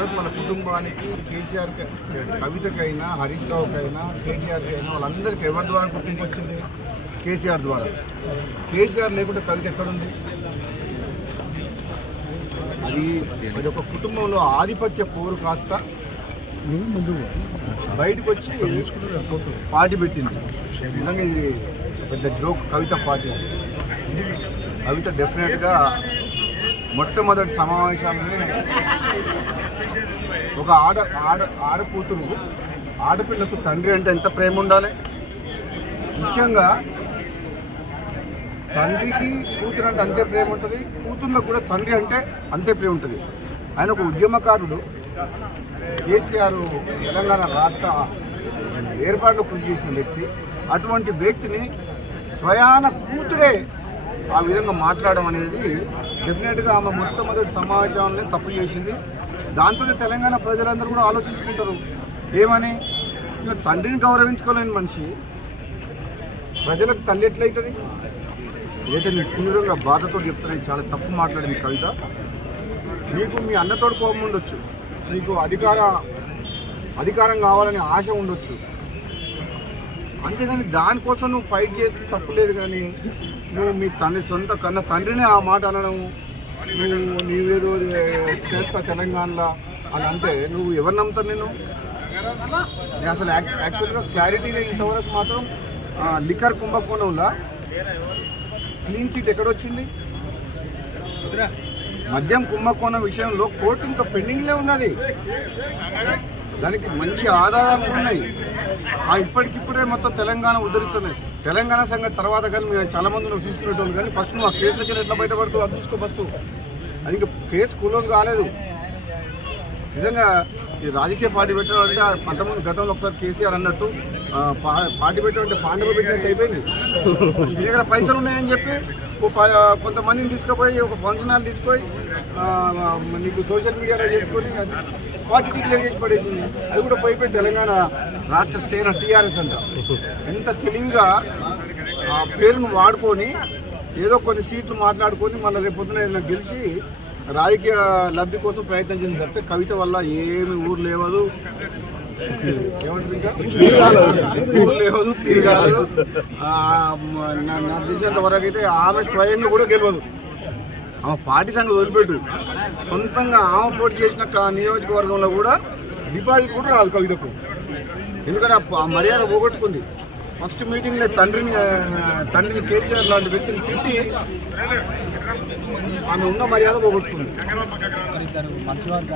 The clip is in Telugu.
ఇంతవరకు మన కుటుంబానికి కేసీఆర్ కవితకైనా హరీష్ రావుకైనా కేటీఆర్కి అయినా వాళ్ళందరికీ ఎవరి ద్వారా గుర్తింపు వచ్చింది? కేసీఆర్ ద్వారా. కేసీఆర్ లేకుంటే కవిత ఎక్కడుంది? అది ఒక కుటుంబంలో ఆధిపత్య పోరు కాస్త బయటకు వచ్చి పార్టీ పెట్టింది. నిజంగా ఇది పెద్ద జోక్. కవిత పార్టీ కవిత డెఫినెట్గా మొట్టమొదటి సమావేశాలని ఒక ఆడకూతురు ఆడపిల్లకు తండ్రి అంటే ఎంత ప్రేమ ఉండాలి. ముఖ్యంగా తండ్రికి కూతురు అంటే అంతే ప్రేమ ఉంటుంది, కూతుర్లకు కూడా తండ్రి అంటే అంతే ప్రేమ ఉంటుంది. ఆయన ఒక ఉద్యమకారుడు. కేసీఆర్ తెలంగాణ రాష్ట్ర ఏర్పాటులో కృషి చేసిన వ్యక్తి. అటువంటి వ్యక్తిని స్వయాన కూతురే ఆ విధంగా మాట్లాడడం అనేది డెఫినెట్గా ఆమె మొట్టమొదటి సమావేశంలో తప్పు చేసింది. దాంతోనే తెలంగాణ ప్రజలందరూ కూడా ఆలోచించుకుంటారు ఏమని. తండ్రిని గౌరవించుకోలేని మనిషి ప్రజలకు తల్లి ఎట్లయితుంది? ఏదైతే నేను తీవ్రంగా బాధతో చెప్తున్నాను. చాలా తప్పు మాట్లాడింది కవిత. నీకు మీ అన్నతోడు కోపం ఉండొచ్చు, నీకు అధికారం కావాలనే ఆశ ఉండొచ్చు, అంతేగాని దానికోసం నువ్వు ఫైట్ చేసి తప్పు లేదు. కానీ నువ్వు మీ తండ్రి సొంత కన్నా తండ్రినే ఆ మాట అనడం, నీవేదో చేస్తా తెలంగాణలో అని అంటే నువ్వు ఎవరు నమ్ముతావు? నేను అసలు యాక్చువల్గా క్లారిటీగా ఇంతవరకు మాత్రం లిక్కర్ కుంభకోణంలో క్లీన్ చిట్ ఎక్కడొచ్చింది? మద్యం కుంభకోణం విషయంలో కోర్టు ఇంకా పెండింగ్లే ఉన్నది. దానికి మంచి ఆధారాలు ఉన్నాయి. ఇప్పటికిప్పుడే మొత్తం తెలంగాణ ఉద్ధరిస్తున్నాయి. తెలంగాణ సంగతి తర్వాత కానీ మేము చాలామంది నువ్వు చూసుకునేటోళ్ళు. కానీ ఫస్ట్ నువ్వు ఆ కేసులకి ఎట్లా బయటపడుతూ అది చూసుకో ఫస్ట్. అది ఇంకా కేసు క్లోజ్ కాలేదు. నిజంగా ఈ రాజకీయ పార్టీ పెట్టడం అంటే అంతకుముందు గతంలో ఒకసారి కేసీఆర్ అన్నట్టు పార్టీ పెట్టడం అంటే పాండవ పెట్టినట్టు అయిపోయింది. మీ దగ్గర పైసలు ఉన్నాయని చెప్పి కొంతమందిని తీసుకుపోయి ఒక ఫంక్షన్ హాల్ తీసుకొని నీకు సోషల్ మీడియాలో చేసుకొని పార్టీ డిక్లేర్ చేసి పడేసింది. అది కూడా పోయిపోయి తెలంగాణ రాష్ట్ర సేన టీఆర్ఎస్ అంట. ఎంత తెలివిగా ఆ పేరును వాడుకొని ఏదో కొన్ని సీట్లు మాట్లాడుకొని మళ్ళీ రేపు పొద్దున ఏదైనా గెలిచి రాజకీయ లబ్ధి కోసం ప్రయత్నం చేసింది తప్పితే కవిత వల్ల ఏమి ఊరు లేవదు, ఊరు లేవదు, తిరగదు. నాకు తెలిసినంత వరకు అయితే ఆమె స్వయంగా కూడా గెలవదు. ఆమె పార్టీ సంగతి వదిలిపెట్టు, సొంతంగా ఆమె పోటీ చేసిన నియోజకవర్గంలో కూడా డిపాజిట్ కూడా రాదు కవితకు. ఎందుకంటే ఆ మర్యాద పోగొట్టుకుంది. ఫస్ట్ మీటింగ్లో తండ్రిని కేసీఆర్ లాంటి వ్యక్తిని తిట్టి ఆమె ఉన్న మర్యాద పోగొట్టుకుంది.